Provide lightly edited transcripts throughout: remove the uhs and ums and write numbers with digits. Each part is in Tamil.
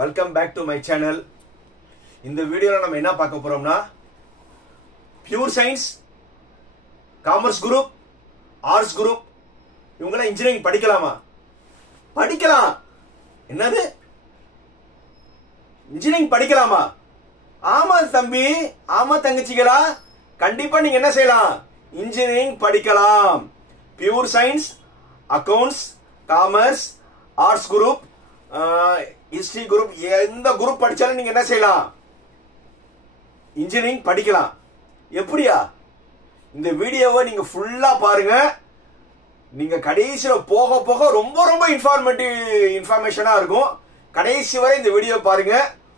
Welcome back to my channel. இந்த வீடியோல நம்ம என்ன பார்க்க போறோம்னா pure science, commerce group, arts group இவங்கலாம் இன்ஜினியரிங் படிக்கலாமா? படிக்கலாம். என்னது? இன்ஜினியரிங் படிக்கலாமா? ஆமா தம்பி, ஆமா தங்கச்சிகளா, கண்டிப்பா நீங்க என்ன செய்யலாம்? இன்ஜினியரிங் படிக்கலாம். Pure science, accounts, commerce, arts group, history group, எந்த குரூப் படிச்சாலும் நீங்க என்ன செய்யலாம்? இன்ஜினியரிங் படிக்கலாம். எப்படியா? இந்த வீடியோவை நீங்க ஃபுல்லா பாருங்க. நீங்க கடைசியில போக போக ரொம்ப ரொம்ப இன்ஃபர்மேஷனா இருக்கும். கடைசி வரை இந்த வீடியோ பாருங்க,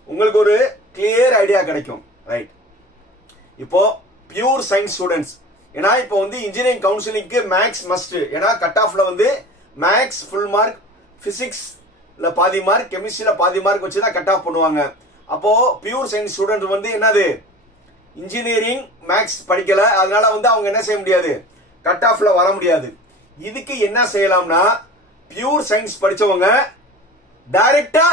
உங்களுக்கு ஒரு கிளியர் ஐடியா கிடைக்கும். ரைட், இப்போ பியூர் சயின்ஸ் ஸ்டூடெண்ட்ஸ், ஏன்னா இப்போ வந்து இன்ஜினியரிங் கவுன்சிலிங்க்கு மேக்ஸ் மஸ்ட். ஏன்னா கட் ஆஃப்ல வந்து மேக்ஸ் ஃபுல் மார்க், பிசிக்ஸ்ல பாதி மார்க், கெமிஸ்ட்ரியில பாதி மார்க் வச்சு தான் கட் ஆஃப் பண்ணுவாங்க. அப்போ பியூர் சயின்ஸ் ஸ்டூடெண்ட் வந்து என்னது, இன்ஜினியரிங் மேக்ஸ் படிக்கல, அதனால வந்து அவங்க என்ன செய்ய முடியாது, கட் ஆஃப்ல வர முடியாது. இதுக்கு என்ன செய்யலாம்னா, பியூர் சயின்ஸ் படிச்சவங்க டைரக்டா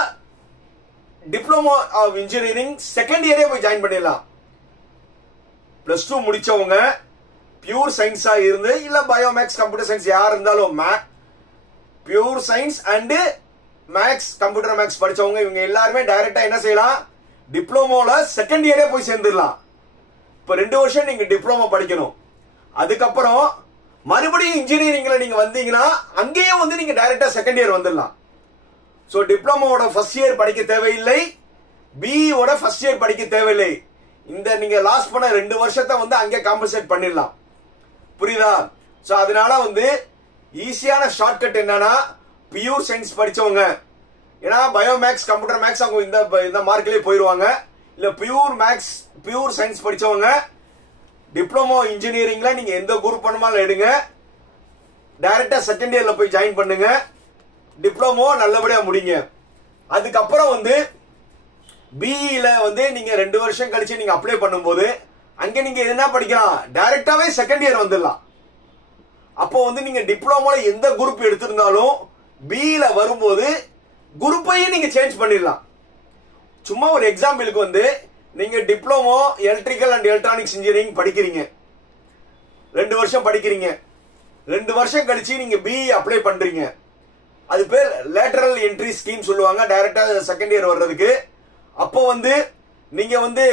டிப்ளமோ ஆஃப் இன்ஜினியரிங் செகண்ட் இயரே போய் ஜாயின் பண்ணிடலாம். பிளஸ் 2 முடிச்சவங்க பியூர் சயின்ஸா இருந்து, இல்ல பயோமேக்ஸ், கம்ப்யூட்டர் சயின்ஸ் யார் இருந்தாலும், pure science and maths, computer maths படிச்சவங்க இவங்க எல்லாருமே டைரக்டா என்ன செய்யலாம், டிப்ளமோல செகண்ட் இயரே போய் சேர்ந்துடலாம். இப்ப 2 வருஷம் நீங்க டிப்ளமோ படிக்கணும். அதுக்கப்புறம் மறுபடியும் இன்ஜினியரிங்ல நீங்க வந்தீங்கன்னா அங்கேயும் வந்து நீங்க டைரக்டா செகண்ட் இயர் வந்துடலாம். சோ டிப்ளமோட ஃபர்ஸ்ட் இயர் படிக்க தேவையில்லை, பிஇஓட ஃபர்ஸ்ட் இயர் படிக்க தேவையில்லை. இந்த நீங்க லாஸ்ட் பண்ண 2 வருஷத்தை வந்து அங்கே காம்பன்சேட் பண்ணிடலாம். புரியுதா? சோ அதனால வந்து ஈஸியான ஷார்ட்கட் என்னன்னா, பியூர் சயின்ஸ் படிச்சவங்க, ஏன்னா பயோமேக்ஸ், கம்ப்யூட்டர் மேக்ஸ் அவங்க இந்த மார்க்லயே போயிருவாங்க. இல்ல பியூர் மேக்ஸ், பியூர் சயின்ஸ் படிச்சவங்க டிப்ளமோ இன்ஜினியரிங்ல நீங்க எந்த குரூப் பண்ணுமாலும் எடுங்க, டைரக்டா செகண்ட் இயர்ல போய் ஜாயின் பண்ணுங்க, டிப்ளமோ நல்லபடியா முடிங்க. அதுக்கப்புறம் வந்து பிஇல வந்து நீங்க 2 வருஷம் கழிச்சு நீங்க அப்ளை பண்ணும்போது அங்க நீங்க என்ன படிக்கலாம், டைரக்டாவே செகண்ட் இயர் வந்துடலாம். அப்போ வந்து நீங்க டிப்ளமோல எந்த குரூப் எடுத்திருந்தாலும் பிஇல வரும்போது குரூப்பையும் நீங்க சேஞ்ச் பண்ணிடலாம். சும்மா ஒரு எக்ஸாம்பிளுக்கு வந்து நீங்க diploma electrical and electronics engineering படிக்கிறீங்க, 2 வருஷம் படிக்கிறீங்க. 2 வருஷம் கழிச்சு நீங்க பிஇ அப்ளை பண்றீங்க. அது பேர் லேட்டரல் என்ட்ரி ஸ்கீம் சொல்லுவாங்க, டைரக்டா செகண்ட் இயர் வர்றதுக்கு. அப்போ வந்து நீங்க வந்து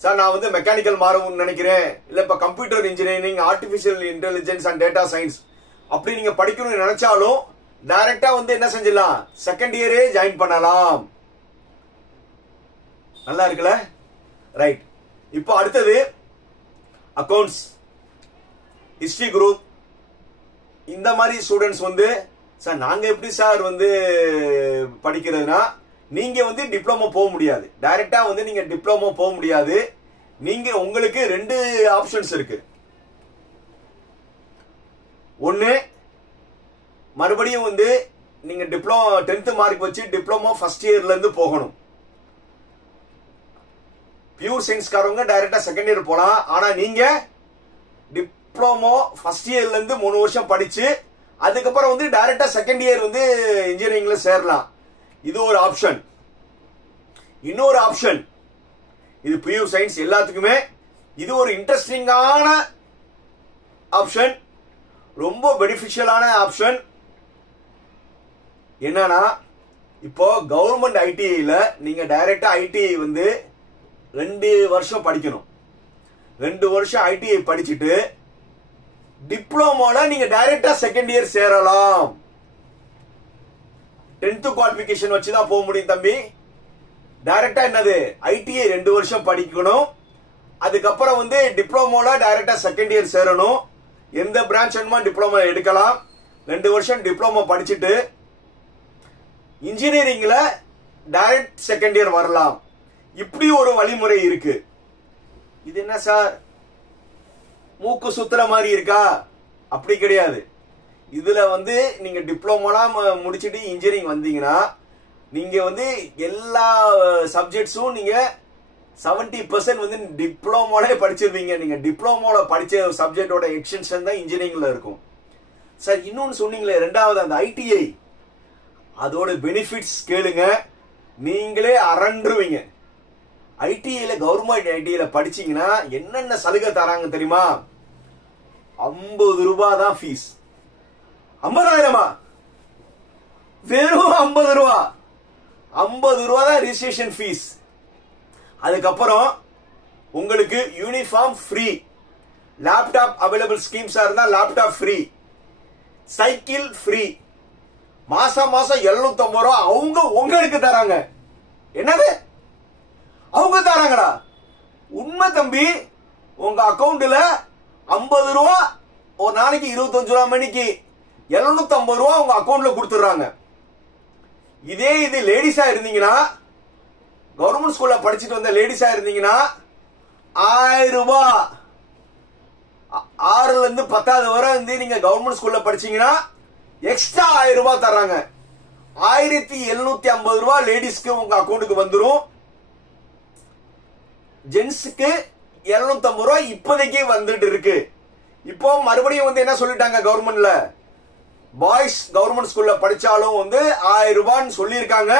சார் நான் வந்து மெக்கானிக்கல் மாறணும்னு நினைக்கிறேன், இல்ல இப்ப computer engineering, artificial intelligence and data science அப்படி நீங்க படிக்கணும்னு நினைச்சாலும் டைரக்டா வந்து என்ன செஞ்சிடலாம், செகண்ட் இயரே ஜாயின் பண்ணலாம். நல்லா இருக்குல்ல? ரைட், இப்போ அடுத்தது அக்கவுண்ட்ஸ், ஹிஸ்டரி குரூப், இந்த மாதிரி ஸ்டூடெண்ட்ஸ் வந்து சார் நாங்க எப்படி சார் வந்து படிக்கிறதுனா, நீங்க வந்து டிப்ளமோ போக முடியாது, டைரக்டா வந்து நீங்க டிப்ளமோ போக முடியாது. நீங்க உங்களுக்கு 2 ஆப்ஷன்ஸ் இருக்கு. ஒன்னு, மறுபடியும் வந்து நீங்க டிப்ளமோ 10th மார்க் வச்சு டிப்ளமோ ஃபர்ஸ்ட் இயர்ல இருந்து போகணும். பியூர் சயின்ஸ்காரவங்க டைரக்டா செகண்ட் இயர் போலாம். ஆனா நீங்க டிப்ளமோ ஃபர்ஸ்ட் இயர்ல இருந்து 3 வருஷம் படிச்சு அதுக்கப்புறம் வந்து டைரக்டா செகண்ட் இயர் வந்து இன்ஜினியரிங்ல சேரலாம். இது ஒரு ஆப்ஷன். இன்னொரு ஆப்ஷன், இது பியூர் சயின்ஸ் எல்லாத்துக்குமே இது ஒரு இன்ட்ரெஸ்டிங்கான ஆப்ஷன், ரொம்ப பெனிஃபிஷியலான ஆப்ஷன். என்னன்னா, இப்போ கவர்மெண்ட் ஐடிஐல நீங்க டைரக்டா ஐடிஐ வந்து 2 வருஷம் படிக்கணும். 2 வருஷம் ஐடிஐ படிச்சுட்டு டிப்ளமோல நீங்க டைரக்டா செகண்ட் இயர் சேரலாம். 10th குவாலிஃபிகேஷன் வச்சுதான் போக முடியும் தம்பி. டைரக்டா என்னது, ஐடிஐ 2 வருஷம் படிக்கணும். அதுக்கப்புறம் வந்து டிப்ளமோல டைரக்டா செகண்ட் இயர் சேரணும். எந்த பிரான்ச் வேணுமா டிப்ளமோ எடுக்கலாம். 2 வருஷம் டிப்ளமோ படிச்சுட்டு இன்ஜினியரிங்ல டைரக்ட் செகண்ட் இயர் வரலாம். இப்படி ஒரு வழிமுறை இருக்கு. இது என்ன சார் மூக்கு சுத்துற மாதிரி இருக்கா? அப்படி கிடையாது. இதுல வந்து நீங்க டிப்ளமோலாம் முடிச்சுட்டு இன்ஜினியரிங் வந்தீங்கன்னா நீங்க வந்து எல்லா சப்ஜெக்ட்ஸும் நீங்க 70% வந்து டிப்ளமோலே படிச்சிருவீங்க. நீங்க டிப்ளமோல படிச்ச சப்ஜெக்டோட எக்ஸ்டென்ஷன் தான் இன்ஜினியரிங்ல இருக்கும். சார் இன்னொன்னு சொன்னீங்களே, 2வது அந்த ஐடிஐ, அதோட பெனிஃபிட்ஸ் கேளுங்க. நீங்களே அரண்டுருவீங்க. ஐடிஐல கவர்மெண்ட் ஐடிஐல படிச்சீங்கன்னா என்னென்ன சலுகை தராங்க தெரியுமா? 50 ரூபாய் தான் ஃபீஸ். 50,000மா? வெறும் 50 ரூபா. 50 ரூபா தான் ரிஜிஸ்ட்ரேஷன் ஃபீஸ். அதுக்கப்புறம் உங்களுக்கு யூனிஃபார்ம் ஃப்ரீ, லேப்டாப் அவைலபிள் ஸ்கீம்ஸா இருந்தா லேப்டாப் ஃப்ரீ, சைக்கிள் ஃப்ரீ. மாசம் மாசம் 750 ரூபா அவங்க உங்களுக்கு தராங்க. என்னது அவங்க தராங்கடா? உண்மை தம்பி. உங்க அக்கவுண்ட்ல 50 ரூபா ஒரு நாளைக்கு 25 ரூபா மணிக்கு 750 ரூபா உங்க அக்கவுண்ட்ல கொடுத்துறாங்க. இதே இது லேடிஸா இருந்தீங்கன்னா, கவர்மெண்ட் ஸ்கூல்ல படிச்சுட்டு வந்த லேடிஸா இருந்தீங்கன்னா 1000 ரூபாய், 6ல இருந்து 10வது வரை வந்து நீங்க கவர்மெண்ட் ஸ்கூல்ல படிச்சீங்கன்னா எக்ஸ்ட்ரா 1000 ரூபாய் தர்றாங்க. 1750 ரூபாய் லேடிஸ்க்கு உங்க அக்கவுண்ட்டுக்கு வந்துடும். ஜென்ஸுக்கு 250 ரூபாய் இப்போதைக்கு வந்துட்டு இருக்கு. இப்போ மறுபடியும் வந்து என்ன சொல்லிட்டாங்க கவர்மெண்ட்ல, பாய்ஸ் கவர்மெண்ட் ஸ்கூல்ல படிச்சாலும் வந்து 1000 ரூபான்னு சொல்லியிருக்காங்க.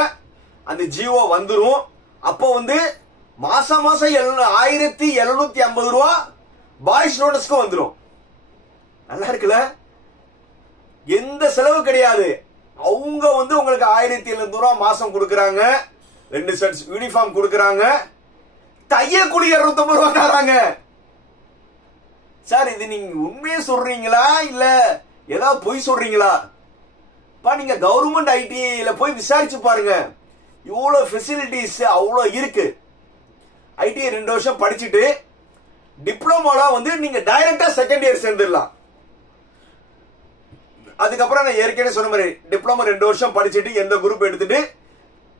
அந்த ஜிஓ வந்துடும். அப்போ வந்து மாசம் மாசம் 1750 ரூபா பாய்ஸ் நோட்டஸ்க்கு வந்துடும். நல்லா இருக்குல்ல? எந்த செலவு கிடையாது. அவங்க வந்து உங்களுக்கு 1700 ரூபா மாசம் கொடுக்கறாங்க. 2 செட்ஸ் யூனிஃபார்ம் கொடுக்கறாங்க. தையக்கூலி 250 ரூபா தராங்க. சார் இது நீங்க உண்மையை சொல்றீங்களா இல்ல ஏதாவது பொய் சொல்றீங்களா? நீங்க கவர்மெண்ட் ஐடிஐல போய் விசாரிச்சு பாருங்க. இவ்வளவு ஃபெசிலிட்டிஸ் அவ்வளவு இருக்கு. ஐடிஐ 2 வருஷம் படிச்சுட்டு டிப்ளமோல வந்து நீங்க டைரக்டா செகண்ட் இயர் சேர்ந்துடலாம். அதுக்கப்புறம் நான் ஏற்கனவே சொன்ன மாதிரி டிப்ளமோ 2 வருஷம் படிச்சுட்டு எந்த குரூப் எடுத்துட்டு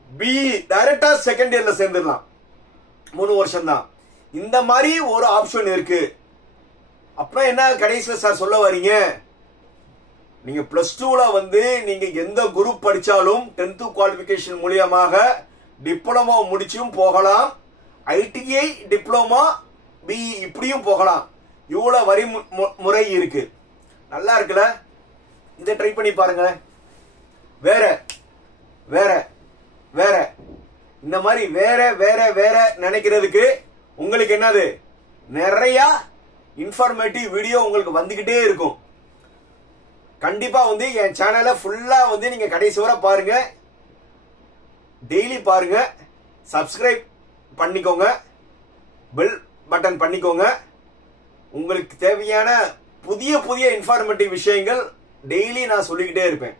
பிஇ டைரக்டா செகண்ட் இயர்ல சேர்ந்துடலாம். 3 வருஷம் தான். இந்த மாதிரி ஒரு ஆப்ஷன் இருக்கு. அப்புறம் என்ன கடைசியில சார் சொல்ல வரீங்க? நீங்க +2ல வந்து நீங்க எந்த குரூப் படிச்சாலும் 10th குவாலிஃபிகேஷன் மூலமாக டிப்ளமோ முடிச்சும் போகலாம். ஐடிஐ டிப்ளமோ பிஇ இப்படியும் போகலாம். இவ்வளவு வரி முறை இருக்கு. நல்லா இருக்குல்ல? இதை ட்ரை பண்ணி பாருங்க. வேற வேற வேற இந்த மாதிரி வேற வேற வேற நினைக்கிறதுக்கு உங்களுக்கு என்னது நிறைய இன்ஃபர்மேட்டிவ் வீடியோ உங்களுக்கு வந்துகிட்டே இருக்கும். கண்டிப்பா வந்து என் சேனலை ஃபுல்லா வந்து நீங்க கடைசி வரை பாருங்க. டெய்லி பாருங்க. சப்ஸ்கிரைப் பண்ணிக்கோங்க. பெல் பட்டன் பண்ணிக்கோங்க. உங்களுக்கு தேவையான புதிய புதிய இன்ஃபர்மேட்டிவ் விஷயங்கள் டெய்லி நான் சொல்லிக்கிட்டே இருப்பேன்.